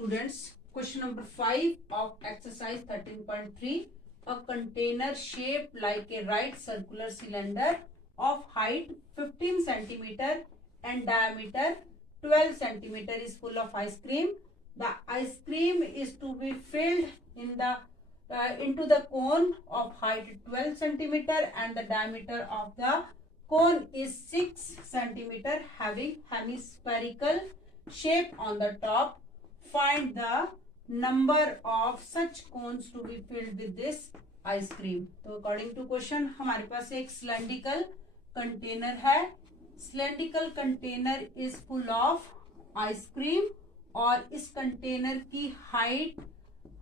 students, question number 5 of exercise 13.3. A container shaped like a right circular cylinder of height 15 centimeter and diameter 12 centimeter is full of ice cream. The ice cream is to be filled into the cone of height 12 centimeter and the diameter of the cone is 6 centimeter, having hemispherical shape on the top. Find the number of such cones to be filled with this ice cream. तो according to question हमारे पास एक cylindrical container है. Cylindrical container is full of ice cream और इस container की height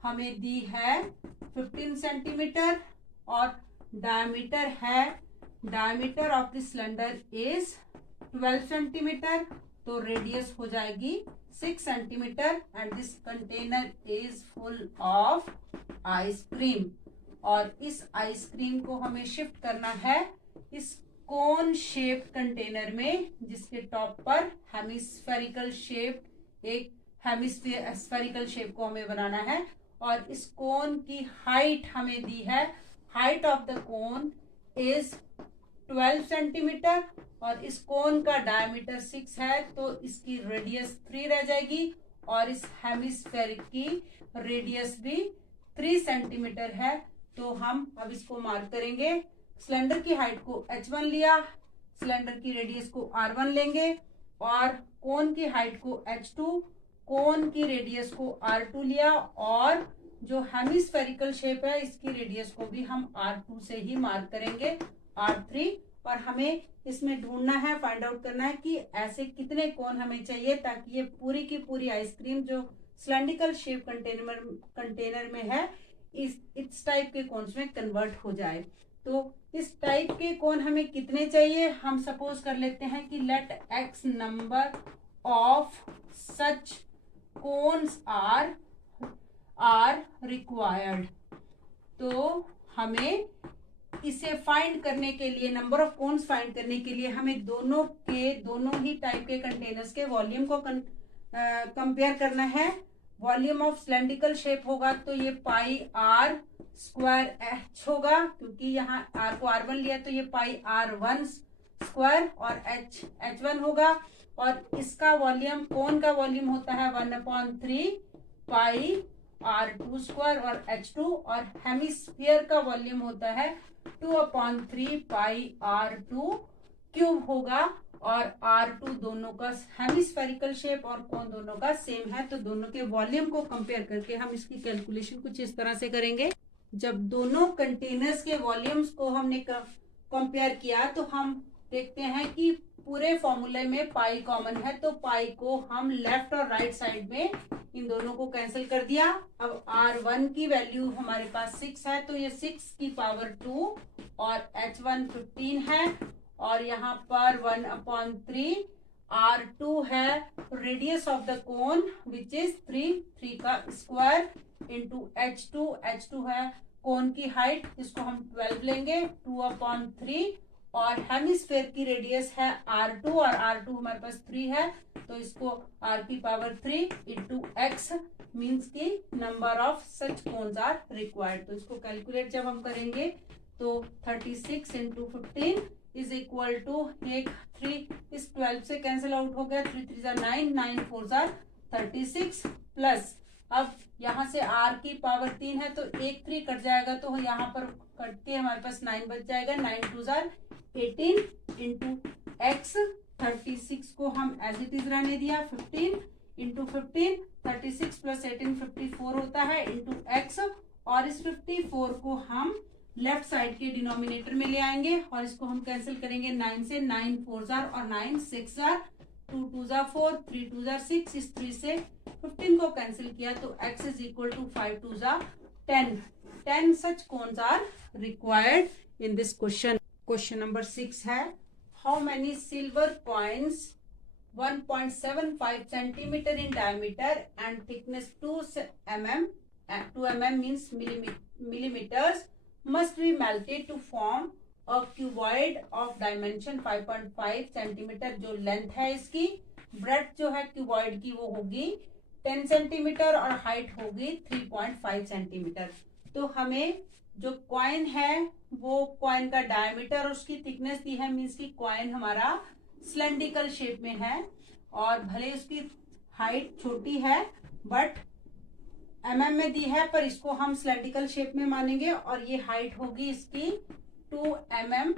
हमें दी है 15 centimetre और diameter of the cylinder is 12 centimetre. तो रेडियस हो जाएगी 6 centimetre and this container is full of ice cream. और इस आइसक्रीम को हमें शिफ्ट करना है इस कोन शेप कंटेनर में, जिसके टॉप पर हेमिस्फेरिकल शेप, एक हेमिस्फेरिकल शेप को हमें बनाना है. और इस कोन की हाइट हमें दी है, height of the cone is 12 centimetre और इस कोन का डायमीटर 6 है, तो इसकी रेडियस 3 रह जाएगी और इस हेमिस्फेरिक की रेडियस भी 3 सेंटीमीटर है. तो हम अब इसको मार्क करेंगे. सिलेंडर की हाइट को h1 लिया, सिलेंडर की रेडियस को r1 लेंगे और कोन की हाइट को h2, कोन की रेडियस को r2 लिया और जो हेमिस्फेरिकल शेप है इसकी रेडियस को भी हम r2 से ही मार्क करेंगे, r3. और हमें इसमें ढूंढना है, फाइंड आउट करना है कि ऐसे कितने कोन हमें चाहिए ताकि ये पूरी की पूरी आइसक्रीम जो सिलेंड्रिकल शेप कंटेनर में है इस टाइप के कोन्स में कन्वर्ट हो जाए. तो इस टाइप के कोन हमें कितने चाहिए, हम सपोज कर लेते हैं कि let x number of such cones are required. तो हमें इसे फाइंड करने के लिए, नंबर ऑफ कोन्स फाइंड करने के लिए हमें दोनों ही टाइप के कंटेनर्स के वॉल्यूम को कंपेयर करना है. वॉल्यूम ऑफ सिलेंड्रिकल शेप होगा तो ये पाई आर स्क्वायर एच होगा, क्योंकि यहाँ आर को r1 लिया तो ये पाई r1 स्क्वायर और h1 होगा. और इसका वॉल्यूम, कोन का वॉल्यूम होता है 1/3 पाई r2 स्क्वायर और h2, और हेमिस्फीयर का वॉल्यूम होता है 2/3 पाई r2 क्यूब होगा. और r2 दोनों का हेमिस्फेरिकल शेप और कोन दोनों का सेम है, तो दोनों के वॉल्यूम को कंपेयर करके हम इसकी कैलकुलेशन कुछ इस तरह से करेंगे. जब दोनों कंटेनर्स के वॉल्यूम्स को हमने कंपेयर किया तो हम देखते हैं कि पूरे फॉर्मूले में पाई कॉमन है, तो पाई को हम लेफ्ट और राइट साइड में इन दोनों को कैंसिल कर दिया. अब r1 की वैल्यू हमारे पास 6 है, तो ये 6 की पावर 2 और h1 15 है और यहाँ पर 1/3 r2 है. Radius of the cone which is 3 का स्क्वायर इंटू h2 है कोन की हाइट, इसको हम 12 लेंगे, 2/3 और हेमिस्फेयर की रेडियस है r2 और r2 हमारे पास 3 है, तो इसको r की पावर 3 इंटू x मीन्स की number of such cones are required. तो इसको कैलकुलेट जब हम करेंगे तो 36 इंटू 15 इज इक्वल टू, एक 3 इस 12 से कैंसिल आउट हो गया, 3 3 9, 9 4 36 प्लस, अब यहाँ से r की पावर 3 है तो एक 3 कट जाएगा, तो यहाँ पर कट के हमारे पास 9 बच जाएगा, 9 2 18 इंटू x. 36 को हम एज इट इज रहने दिया, 15 इंटू 15, 36 प्लस 18 54 होता है इंटू x. और इस 54 को हम लेफ्ट साइड के डिनोमिनेटर में ले आएंगे और इसको हम कैंसिल करेंगे 9 से, 9 4 और 9 6 2 2 4 3 2 6, इस 3 से 15 को कैंसिल किया तो x is equal to 5 2 10 such cones are required in this question. Question number 6 है, how many silver coins 1.75 centimetre in diameter and thickness 2 mm means millimeters must be melted to form a cuboid of dimension 5.5 centimetre. जो length है इसकी, breath जो है cuboid की वो होगी 10 centimetre और हाइट होगी 3.5 सेंटीमीटर। तो हमें जो कॉइन है वो कॉइन का डायमीटर और उसकी थिकनेस दी है, मीन्स की कॉइन हमारा सिलेंड्रिकल शेप में है और भले उसकी हाइट छोटी है बट mm में दी है, पर इसको हम सिलेंड्रिकल शेप में मानेंगे और ये हाइट होगी इसकी 2 mm।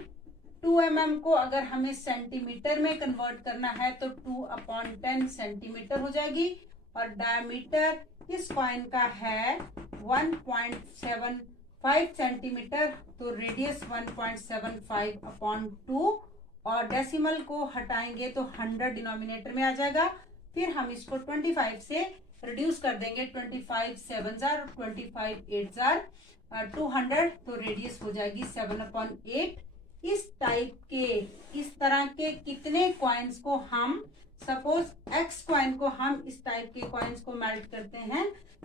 2 mm को अगर हमें सेंटीमीटर में कन्वर्ट करना है तो 2/10 सेंटीमीटर हो जाएगी और डायमीटर इस कॉइन का है 1.75 सेंटीमीटर, तो रेडियस 1.75/2 और डेसिमल को हटाएंगे तो 100 डिनोमिनेटर में आ जाएगा। फिर हम इसको 25 से रिड्यूस कर देंगे, 25 7s और 25 8s 200, तो रेडियस हो जाएगी 7/8। इस टाइप के, इस तरह के कितने कॉइन्स को हम, सपोज एक्स कॉइन को हम इस टाइप के कॉइन्स को मेल्ट करते हैं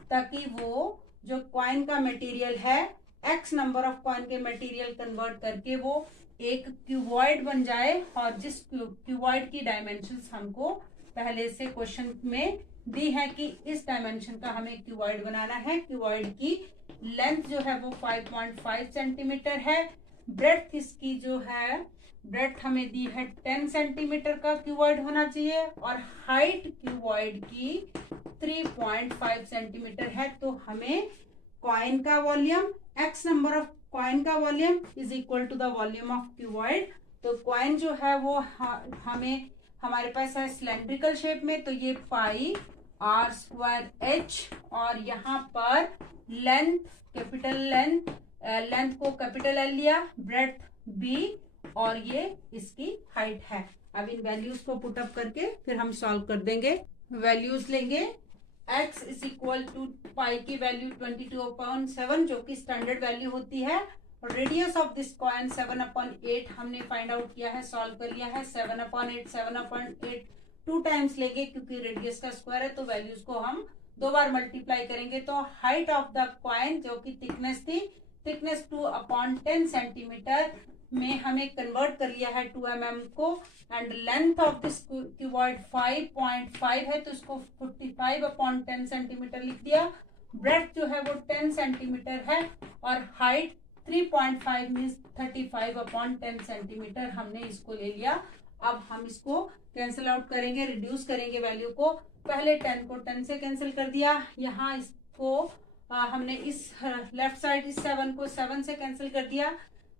ताकि वो जो कॉइन का मटेरियल है एक्स नंबर ऑफ कॉइन के मटेरियल कन्वर्ट करके वो एक क्यूबॉइड बन जाए, और जिस क्यूबॉइड की डायमेंशंस हमको पहले से क्वेश्चन में दी है कि इस डायमेंशन का हमें क्यूबॉइड बनाना है। क्यूबॉइड की लेंथ जो है वो 5.5 सेंटीमीटर है, ब्रेड्थ इसकी जो है ब्रेड्थ हमें दी है 10 सेंटीमीटर का क्यूबॉइड होना चाहिए और हाइट क्यूबॉइड की 3.5 सेंटीमीटर है। तो हमें कॉइन का volume, x number of coin का volume is equal to the volume of cuboid. तो कॉइन जो है वो हमें हमारे पास है सिलेंड्रिकल शेप में, तो ये πr²h और यहाँ पर लेंथ कैपिटल लेंथ को कैपिटल एल लिया, ब्रेड्थ b और ये इसकी हाइट है। अब इन वैल्यूज को पुट अप करके फिर हम सॉल्व कर देंगे। वैल्यूज लेंगे, x इज इक्वल टू पाई की वैल्यू 22/7 जो कि स्टैंडर्ड वैल्यू होती है, और रेडियस ऑफ दिस कॉइन 7/8 हमने फाइंड आउट किया है, सॉल्व कर लिया है। 7/8 2 टाइम्स लेंगे क्योंकि रेडियस का स्क्वायर है, तो वैल्यूज को हम 2 बार मल्टीप्लाई करेंगे। तो हाइट ऑफ द कॉइन जो कि थिकनेस थी, थिकनेस 2/10 सेंटीमीटर में हमें कन्वर्ट कर लिया है 2 mm को, and length of this cuboid 5.5 है तो इसको 45/10 सेंटीमीटर लिख दिया। ब्रेड्थ जो है वो 10 सेंटीमीटर है और हाइट 3.5 मीन्स 35/10 सेंटीमीटर हमने इसको ले लिया। अब हम इसको कैंसिल आउट करेंगे, रिड्यूस करेंगे वैल्यू को। पहले 10 को 10 से कैंसिल कर दिया, यहाँ इसको हमने इस लेफ्ट साइड इस 7 को 7 से कैंसिल कर दिया।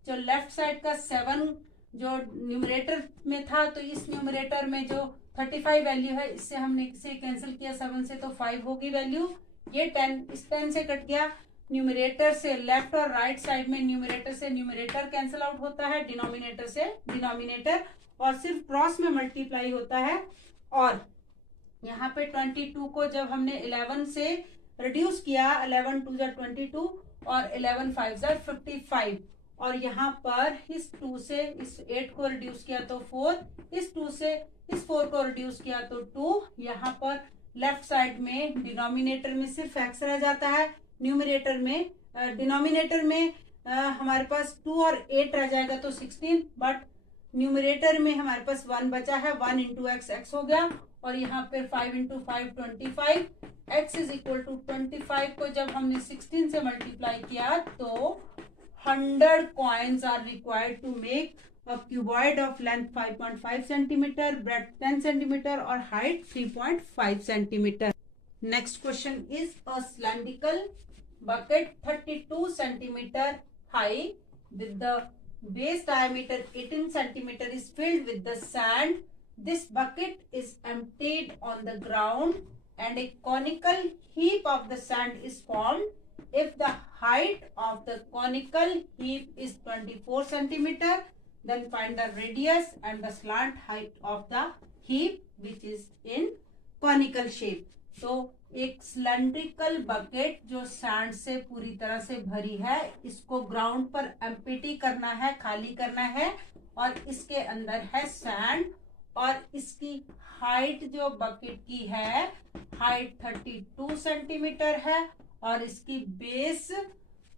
जो लेफ्ट साइड का 7 जो न्यूमरेटर में था, तो इस न्यूमरेटर में जो 35 वैल्यू है इससे हमने इसे कैंसिल किया 7 से, तो 5 होगी वैल्यू। ये 10 इस 10 से कट गया, न्यूमरेटर से लेफ्ट और राइट साइड में न्यूमरेटर से न्यूमरेटर कैंसिल आउट होता है, डिनोमिनेटर से डिनोमिनेटर, और सिर्फ क्रॉस में मल्टीप्लाई होता है। और यहाँ पे 22 को जब हमने 11 से रिड्यूस किया, 11 2 22 और 11 5 55, और यहाँ पर इस 2 से इस 8 को रिड्यूस किया तो 4, इस 2 से इस 4 को रिड्यूस किया तो 2। यहाँ पर लेफ्ट साइड में डिनोमिनेटर में सिर्फ x रह जाता है, न्यूमरेटर में डिनोमिनेटर में हमारे पास 2 और 8 रह जाएगा तो 16, बट न्यूमरेटर में हमारे पास 1 बचा है, 1 इंटू एक्स एक्स हो गया, और यहाँ पे 5 into 5 25, x is equal to 25 को जब हमने 16 से मल्टीप्लाई किया तो 100 coins are required to make a cuboid of length 5.5 centimeter, breadth 10 centimeter और height 3.5 centimeter. Next question is a cylindrical bucket 32 centimeter high with the base diameter 18 centimeter is filled with the sand. This bucket is emptied on the ground and a conical heap of the sand is formed. If the height of the conical heap is 24 centimeter, then find the radius and the slant height of the heap which is in conical shape. तो एक cylindrical bucket जो sand से पूरी तरह से भरी है, इसको ग्राउंड पर एम्प्टी करना है, खाली करना है, और इसके अंदर है सैंड, और इसकी हाइट जो बकेट की है हाइट 32 सेंटीमीटर है और इसकी बेस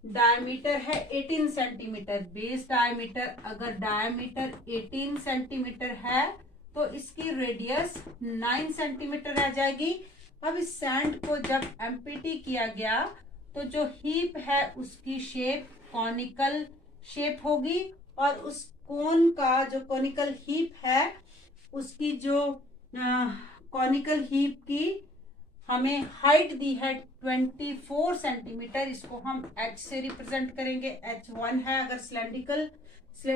डायमीटर है 18 सेंटीमीटर। बेस डायमीटर अगर डायमीटर 18 सेंटीमीटर है तो इसकी रेडियस 9 सेंटीमीटर रह जाएगी। अब इस सैंड को जब एम्प्टी किया गया तो जो हीप है उसकी शेप कॉनिकल शेप होगी, और उस कोन का जो कॉनिकल हीप है उसकी जो कॉनिकल हीप की हमें हाइट दी है 24 सेंटीमीटर। इसको हम h से रिप्रेजेंट करेंगे। h1 है, अगर सिलेंड्रिकल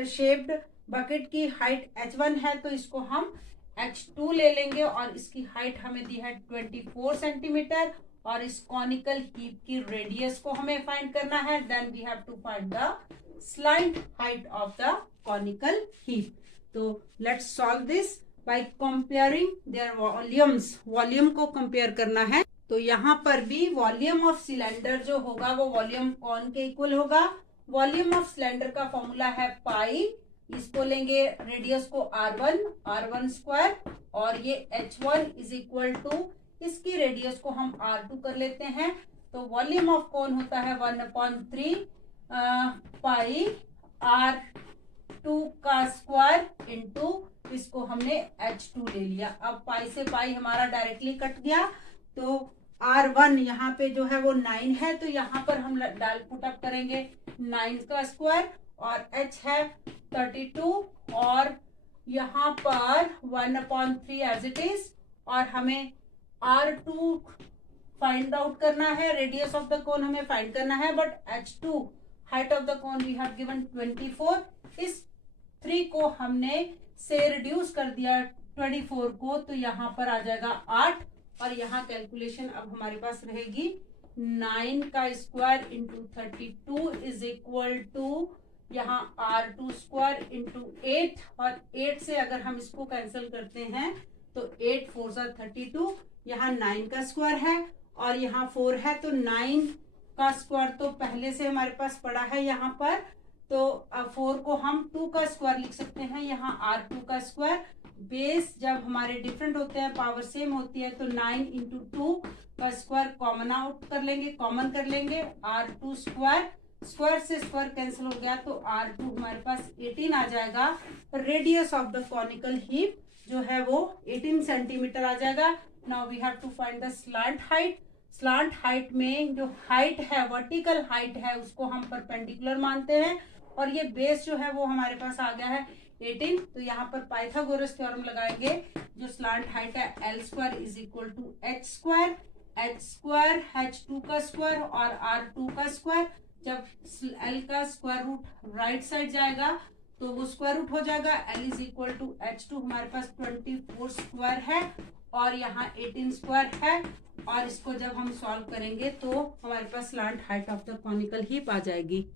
शेप्ड बकेट की हाइट h1 है तो इसको हम h2 ले लेंगे, और इसकी हाइट हमें दी है 24 सेंटीमीटर, और इस कॉनिकल हीप की रेडियस को हमें फाइंड करना है। Then we have to find the slide height of the conical heap. तो let's solve this by comparing their volumes. Volume को कंपेयर करना है। तो यहाँ पर भी वॉल्यूम ऑफ सिलेंडर जो होगा वो वॉल्यूम कौन के इक्वल होगा। वॉल्यूम ऑफ सिलेंडर का फॉर्मूला है पाई, इसको लेंगे रेडियस को r1 स्क्वायर, और ये h1 इज इक्वल टू इसकी रेडियस को हम r2 कर लेते हैं। तो वॉल्यूम ऑफ कौन होता है 1/3 पाई r2 का स्क्वायर इंटू इसको हमने h2 ले लिया। अब पाई से पाई हमारा डायरेक्टली कट गया, तो r1 यहाँ पे जो है वो 9 है, तो यहाँ पर हम पुट अप करेंगे 9 का स्क्वायर, और h है 32, और यहाँ पर 1/3 एज इट इज, और हमें r2 फाइंड आउट करना है, रेडियस ऑफ द कोन हमें फाइंड करना है, but h2 height of the cone we have given 24। इस 3 को हमने से रिड्यूस कर दिया 24 को, तो यहाँ पर आ जाएगा 8, और यहाँ कैलकुलेशन अब हमारे पास रहेगी 9 का square into 32 is equal to यहाँ r2 स्क्वायर इंटू 8, और 8 से अगर हम इसको कैंसिल करते हैं तो 8 4 सा 32, यहाँ 9 का स्क्वायर है और यहाँ 4 है, तो 9 का स्क्वायर तो पहले से हमारे पास पड़ा है यहाँ पर, तो 4 को हम 2 का स्क्वायर लिख सकते हैं, यहाँ r2 का स्क्वायर। बेस जब हमारे डिफरेंट होते हैं पावर सेम होती है तो 9 इंटू 2 का स्क्वायर कॉमन आउट कर लेंगे, कॉमन कर लेंगे, r2 स्क्वायर, स्क्वायर से स्क्वायर कैंसिल हो गया तो r2 हमारे पास 18 आ जाएगा। Radius of the conical heap जो है वो 18 सेंटीमीटर आ जाएगा। Now we have to find the slant height. Slant height में जो हाइट है, वर्टिकल हाइट है, उसको हम परपेंडिकुलर मानते हैं, और ये बेस जो है वो हमारे पास आ गया है 18, तो यहाँ पर पाइथागोरस थ्योरम लगाएंगे। जो स्लांट हाइट है l square is equal to h square, h2 का स्क्वायर और r2 का स्क्वायर। जब l का स्क्वायर रूट राइट साइड जाएगा तो वो स्क्वायर रूट हो जाएगा, l is equal to h2 हमारे पास 24 स्क्वायर है और यहाँ 18 स्क्वायर है, और इसको जब हम सॉल्व करेंगे तो हमारे पास slant height of the conical heap आ जाएगी।